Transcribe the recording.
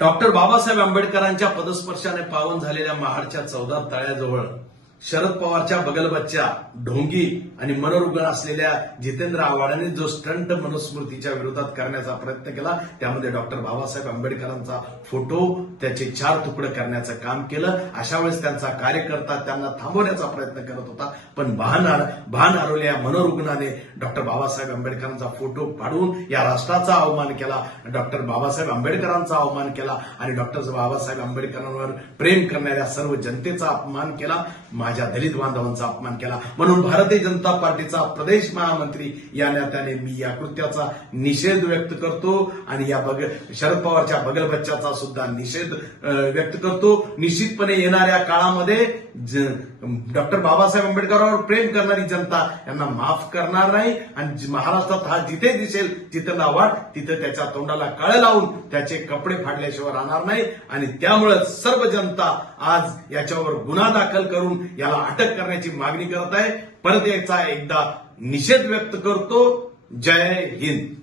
Doctor Babasaheb आंबेडकरांच्या पदस्पर्शाने पावन झालेल्या महाडच्या चौदा तळ्याजवळ शरद पवारच्या बगलबच्च्या ढोंगी आणि मनोरुग्ण असलेल्या जितेंद्र आव्हाडांनी जो स्टंट मनुस्मृतीच्या विरोधात करण्याचा प्रयत्न केला त्यामध्ये डॉक्टर बाबासाहेब आंबेडकरांचा फोटो त्याचे चार तुकडे करण्याचं काम केलं. अशा वेळेस त्यांचा कार्यकर्ता त्यांना थांबवण्याचा प्रयत्न करत होता. पण भान भान हरवल्या मनोरुग्णाने डॉक्टर बाबासाहेब आंबेडकरांचा फोटो फाडून या राष्ट्राचा अवमान केला डॉक्टर बाबासाहेब आंबेडकरांचा अवमान केला आणि डॉक्टर बाबासाहेब आंबेडकरांवर प्रेम करणाऱ्या सर्व जनतेचा अपमान केला. माझ्या दलित बांधवांचा अपमान केला. म्हणून भारतीय जनता पार्टीचा प्रदेश महामंत्री या नात्याने मी या कृत्याचा निषेध व्यक्त करतो आणि या बग शरद पवारच्या बगलबच्च्याचा सुद्धा निषेध व्यक्त करतो. निश्चितपणे येणाऱ्या काळामध्ये डॉक्टर बाबासाहेब आंबेडकरांवर प्रेम करणारी जनता यांना माफ करणार नाही. आणि महाराष्ट्रात हा जिथे दिसेल तिथं वाट तिथं त्याच्या तोंडाला कळ लावून त्याचे कपडे फाडल्याशिवाय राहणार नाही. आणि त्यामुळे सर्व जनता आज याच्यावर गुन्हा दाखल करून याला अटक करण्याची मागणी करत आहे. परत याचा एकदा निषेध व्यक्त करतो. जय हिंद.